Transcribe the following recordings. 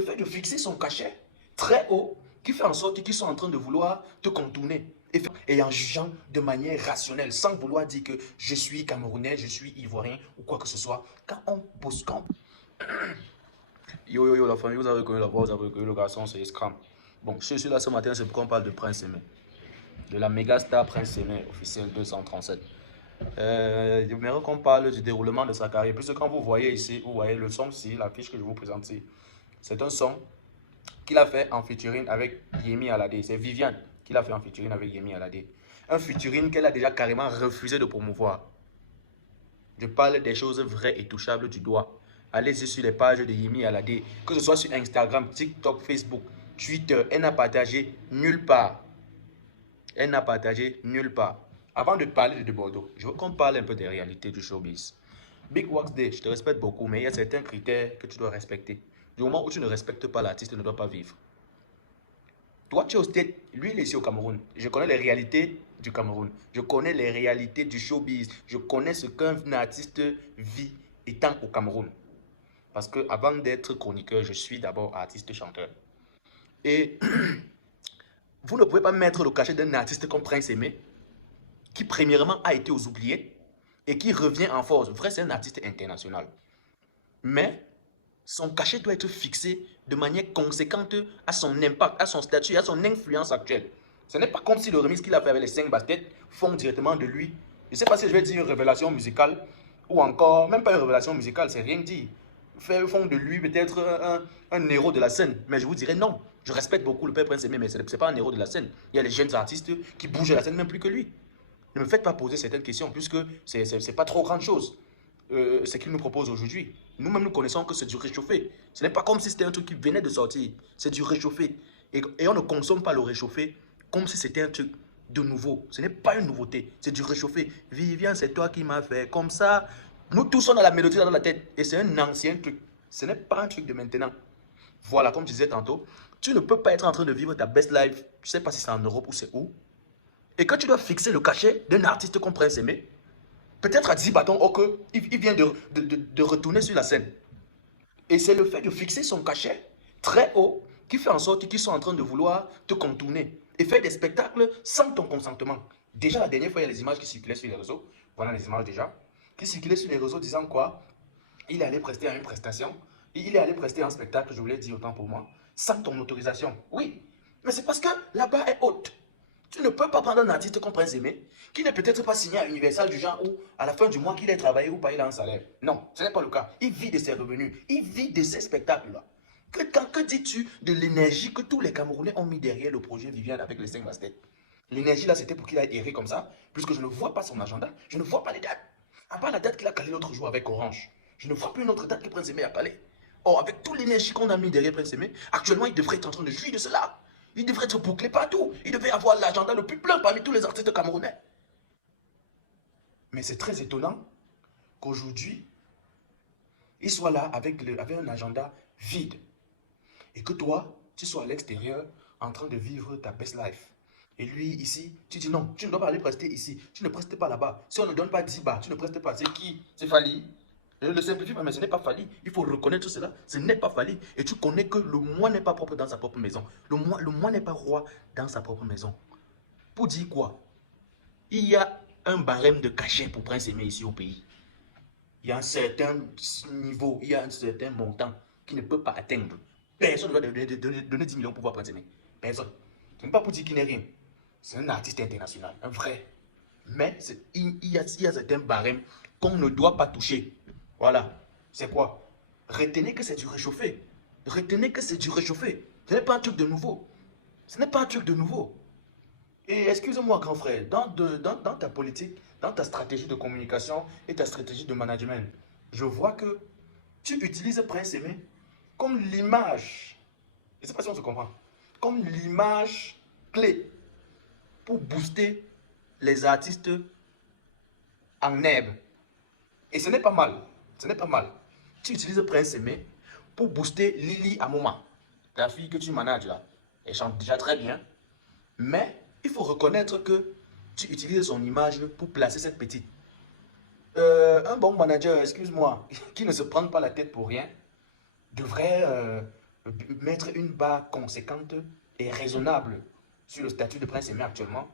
le fait de fixer son cachet très haut qui fait en sorte qu'ils sont en train de vouloir te contourner. Et en jugeant de manière rationnelle, sans vouloir dire que je suis Camerounais, je suis Ivoirien ou quoi que ce soit. Quand on pose, quand... Yo, la famille, vous avez reconnu la voix, vous avez reconnu le garçon, c'est Scram. Bon, je suis là ce matin, c'est pourquoi on parle de Prince Aimé. De la méga star Prince Aimé, officiel 237. J'aimerais qu'on parle du déroulement de sa carrière. Puisque quand vous voyez ici, vous voyez le son ici, la fiche que je vous présente ici. C'est un son qu'il a fait en featuring avec Yemi Alade. C'est Viviane qu'il a fait en featuring avec Yemi Alade. Un featuring qu'elle a déjà carrément refusé de promouvoir. Je parle des choses vraies et touchables du doigt. Allez-y sur les pages de Yemi Alade, que ce soit sur Instagram, TikTok, Facebook, Twitter. Elle n'a partagé nulle part. Elle n'a partagé nulle part. Avant de parler de Bordeaux, je veux qu'on parle un peu des réalités du showbiz. Big Wax Day, je te respecte beaucoup, mais il y a certains critères que tu dois respecter. Du moment où tu ne respectes pas l'artiste, ne doit pas vivre. Toi, tu es au State, lui, il est ici au Cameroun. Je connais les réalités du Cameroun. Je connais les réalités du showbiz. Je connais ce qu'un artiste vit étant au Cameroun. Parce que avant d'être chroniqueur, je suis d'abord artiste-chanteur. Et vous ne pouvez pas mettre le cachet d'un artiste comme Prince Aimé, qui premièrement a été aux oubliés et qui revient en force. Vrai, c'est un artiste international. Mais son cachet doit être fixé de manière conséquente à son impact, à son statut, à son influence actuelle. Ce n'est pas comme si le remix qu'il a fait avec les 5 basket font directement de lui. Je ne sais pas si je vais dire une révélation musicale ou encore, même pas une révélation musicale, c'est rien dit. Font de lui peut-être un héros de la scène. Mais je vous dirais non. Je respecte beaucoup le père Prince Aimé, mais ce n'est pas un héros de la scène. Il y a les jeunes artistes qui bougent la scène même plus que lui. Ne me faites pas poser certaines questions, puisque c'est pas trop grande chose. Ce qu'il nous propose aujourd'hui. Nous-mêmes, nous connaissons que c'est du réchauffé. Ce n'est pas comme si c'était un truc qui venait de sortir. C'est du réchauffé. Et on ne consomme pas le réchauffé comme si c'était un truc de nouveau. Ce n'est pas une nouveauté. C'est du réchauffé. Viviane, c'est toi qui m'as fait comme ça. Nous tous, on a la mélodie dans la tête. Et c'est un ancien truc. Ce n'est pas un truc de maintenant. Voilà, comme je disais tantôt, tu ne peux pas être en train de vivre ta best life. Je ne sais pas si c'est en Europe ou c'est où. Et que tu dois fixer le cachet d'un artiste comme Prince Aimé, peut-être à 10 bâtons, oh que il vient de retourner sur la scène. Et c'est le fait de fixer son cachet très haut qui fait en sorte qu'ils sont en train de vouloir te contourner et faire des spectacles sans ton consentement. Déjà, la dernière fois, il y a les images qui circulaient sur les réseaux. Voilà les images déjà. Qui circulaient sur les réseaux disant quoi? Il allait prester à une prestation. Il est allé prester un spectacle, je voulais dire autant pour moi, sans ton autorisation. Oui, mais c'est parce que la barre est haute. Tu ne peux pas prendre un artiste comme Prince Aimé, qui n'est peut-être pas signé à Universal du genre où, à la fin du mois, qu'il ait travaillé ou pas, il a un salaire. Non, ce n'est pas le cas. Il vit de ses revenus. Il vit de ses spectacles-là. Que dis-tu de l'énergie que tous les Camerounais ont mis derrière le projet Viviane avec les 5 baskets? L'énergie là, c'était pour qu'il aille errer comme ça, puisque je ne vois pas son agenda. Je ne vois pas les dates. À part la date qu'il a calée l'autre jour avec Orange. Je ne vois plus une autre date que Prince Aimé a calée. Or, avec toute l'énergie qu'on a mis derrière Prince Aimé, actuellement, il devrait être en train de jouir de cela. Il devrait être bouclé partout. Il devait avoir l'agenda le plus plein parmi tous les artistes camerounais. Mais c'est très étonnant qu'aujourd'hui, il soit là avec un agenda vide. Et que toi, tu sois à l'extérieur en train de vivre ta best life. Et lui, ici, tu dis non, tu ne dois pas aller prester ici. Tu ne prestes pas là-bas. Si on ne donne pas 10 bars, tu ne prestes pas. C'est qui? C'est Fali. Je le simplifie, mais ce n'est pas Fali. Il faut reconnaître cela. Ce n'est pas Fali. Et tu connais que le moi n'est pas propre dans sa propre maison. Le moi n'est pas roi dans sa propre maison. Pour dire quoi? Il y a un barème de cachet pour Prince Aimé ici au pays. Il y a un certain niveau, il y a un certain montant qui ne peut pas atteindre. Personne ne va donner 10 millions pour voir Prince Aimé. Personne. Ce n'est pas pour dire qu'il n'est rien. C'est un artiste international, un vrai. Mais il y a certains barèmes qu'on ne doit pas toucher. Voilà. C'est quoi? Retenez que c'est du réchauffé. Retenez que c'est du réchauffé. Ce n'est pas un truc de nouveau. Ce n'est pas un truc de nouveau. Et excuse-moi, grand frère, dans ta politique, dans ta stratégie de communication et ta stratégie de management, je vois que tu utilises Prince Aimé comme l'image, je ne sais pas si on se comprend, comme l'image clé pour booster les artistes en herbe. Et ce n'est pas mal. Ce n'est pas mal. Tu utilises Prince Aimé pour booster Lily Amoma, ta fille que tu manages là. Elle chante déjà très bien. Mais il faut reconnaître que tu utilises son image pour placer cette petite. Un bon manager, excuse-moi, qui ne se prend pas la tête pour rien, devrait mettre une barre conséquente et raisonnable sur le statut de Prince Aimé actuellement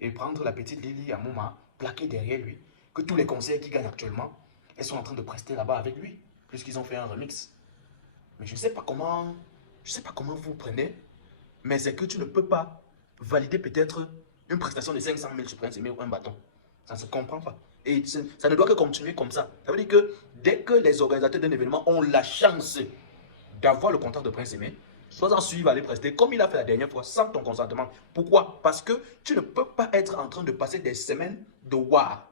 et prendre la petite Lily Amouma, plaquer derrière lui, que tous les conseils qui gagnent actuellement, elles sont en train de prester là-bas avec lui, puisqu'ils ont fait un remix. Mais je ne sais pas comment, vous prenez, mais c'est que tu ne peux pas valider peut-être une prestation de 500 000 sur Prince Aimé ou un bâton. Ça ne se comprend pas. Et ça ne doit que continuer comme ça. Ça veut dire que dès que les organisateurs d'un événement ont la chance d'avoir le contact de Prince Aimé, sois en suivre, aller prester comme il a fait la dernière fois, sans ton consentement. Pourquoi? Parce que tu ne peux pas être en train de passer des semaines de war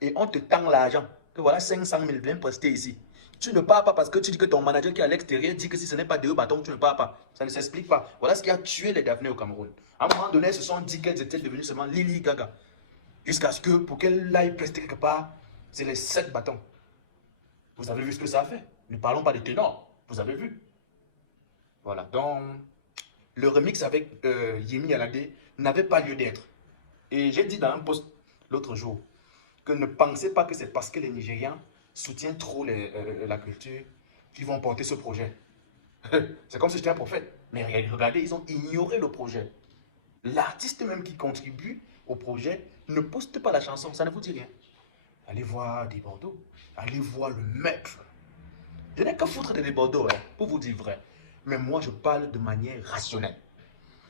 et on te tend l'argent. Que voilà 500 000, viens prester ici. Tu ne pars pas parce que tu dis que ton manager qui est à l'extérieur dit que si ce n'est pas 2 bâtons, tu ne pars pas. Ça ne s'explique pas. Voilà ce qui a tué les Daphné au Cameroun. À un moment donné, elles se sont dit qu'elles étaient devenues seulement Lily Gaga. Jusqu'à ce que, pour qu'elle aille prester quelque part, c'est les 7 bâtons. Vous avez vu ce que ça a fait. Ne parlons pas de ténor. Vous avez vu. Voilà. Donc, le remix avec Yemi Alade n'avait pas lieu d'être. Et j'ai dit dans un post l'autre jour que ne pensez pas que c'est parce que les Nigérians soutiennent trop la culture qu'ils vont porter ce projet. C'est comme si j'étais un prophète. Mais regardez, ils ont ignoré le projet. L'artiste même qui contribue au projet ne poste pas la chanson, ça ne vous dit rien. Allez voir des Bordeaux, allez voir le maître. Je n'ai qu'à foutre des Bordeaux, hein, pour vous dire vrai. Mais moi, je parle de manière rationnelle.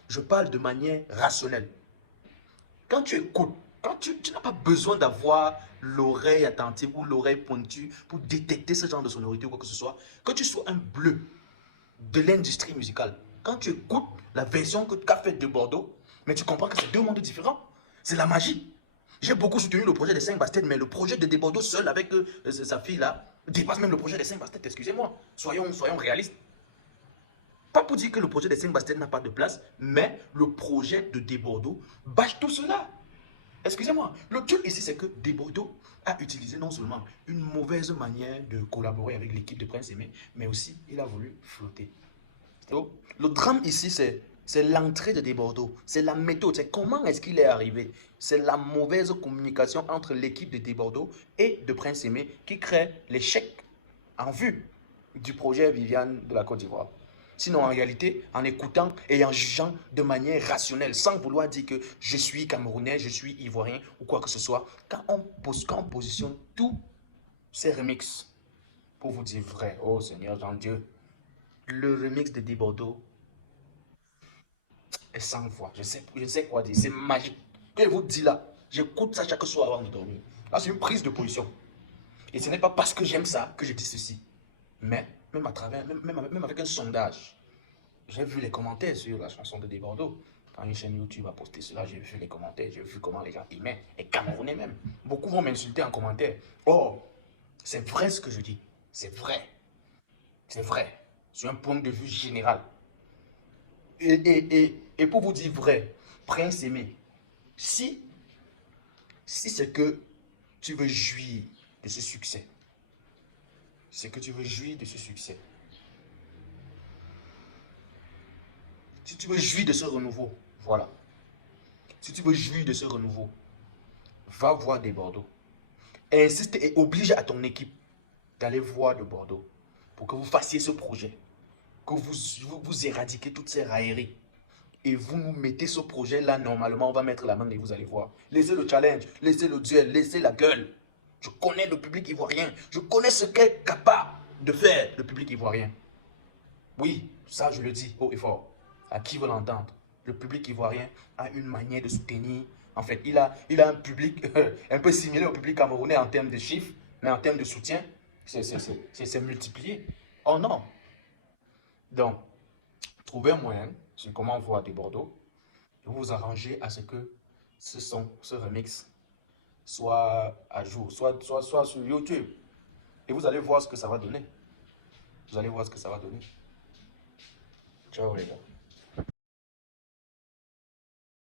Je parle de manière rationnelle. Quand tu écoutes, tu n'as pas besoin d'avoir l'oreille attentive ou l'oreille pointue pour détecter ce genre de sonorité ou quoi que ce soit. Que tu sois un bleu de l'industrie musicale. Quand tu écoutes la version qu'a faite de Bordeaux, mais tu comprends que c'est 2 mondes différents. C'est la magie. J'ai beaucoup soutenu le projet des 5 Bastet, mais le projet de Bordeaux seul avec sa fille là dépasse même le projet des 5 Bastet. Excusez-moi, soyons réalistes. Pas pour dire que le projet des 5 Bastet n'a pas de place, mais le projet de Bordeaux bâche tout cela. Excusez-moi, le truc ici, c'est que Bordeaux a utilisé non seulement une mauvaise manière de collaborer avec l'équipe de Prince Aimé, mais aussi il a voulu flotter. Le drame ici, c'est l'entrée de Bordeaux, c'est la méthode, c'est comment est-ce qu'il est arrivé. C'est la mauvaise communication entre l'équipe de Bordeaux et de Prince Aimé qui crée l'échec en vue du projet Viviane de la Côte d'Ivoire. Sinon, en réalité, en écoutant et en jugeant de manière rationnelle, sans vouloir dire que je suis Camerounais, je suis Ivoirien ou quoi que ce soit, quand on positionne tous ces remixes, pour vous dire vrai, oh Seigneur Jean-Dieu, le remix de Bordeaux est 100 fois. Je sais quoi dire, c'est magique. Que je vous dis là, j'écoute ça chaque soir avant de dormir. Là, c'est une prise de position. Et ce n'est pas parce que j'aime ça que je dis ceci. Mais, même à travers, même avec un sondage, j'ai vu les commentaires sur la chanson de Bordeaux. Quand une chaîne YouTube a posté cela, j'ai vu les commentaires, j'ai vu comment les gens aimaient, et Camerounais même. Beaucoup vont m'insulter en commentaire. Oh, c'est vrai ce que je dis. C'est vrai. C'est vrai. Sur un point de vue général. Et pour vous dire vrai, Prince Aimé, si c'est que tu veux jouir de ce succès, si tu veux jouir de ce succès, si tu veux jouir de ce renouveau, voilà. Si tu veux jouir de ce renouveau, va voir des Bordeaux. Et insiste et oblige à ton équipe d'aller voir de Bordeaux pour que vous fassiez ce projet, que vous éradiquez toutes ces railleries. Et vous nous mettez ce projet-là, normalement, on va mettre la main et vous allez voir. Laissez le challenge, laissez le duel, laissez la gueule. Je connais le public ivoirien. Je connais ce qu'est capable de faire le public ivoirien. Oui, ça je le dis haut et fort. À qui veut l'entendre? Le public ivoirien a une manière de soutenir. En fait, il a un public un peu similaire au public camerounais en termes de chiffres, mais en termes de soutien, c'est multiplié. Oh non! Donc, trouvez un moyen sur comment voir des Bordeaux et vous vous arrangez à ce que ce remix soit à jour, soit sur YouTube. Et vous allez voir ce que ça va donner. Vous allez voir ce que ça va donner. Ciao les gars.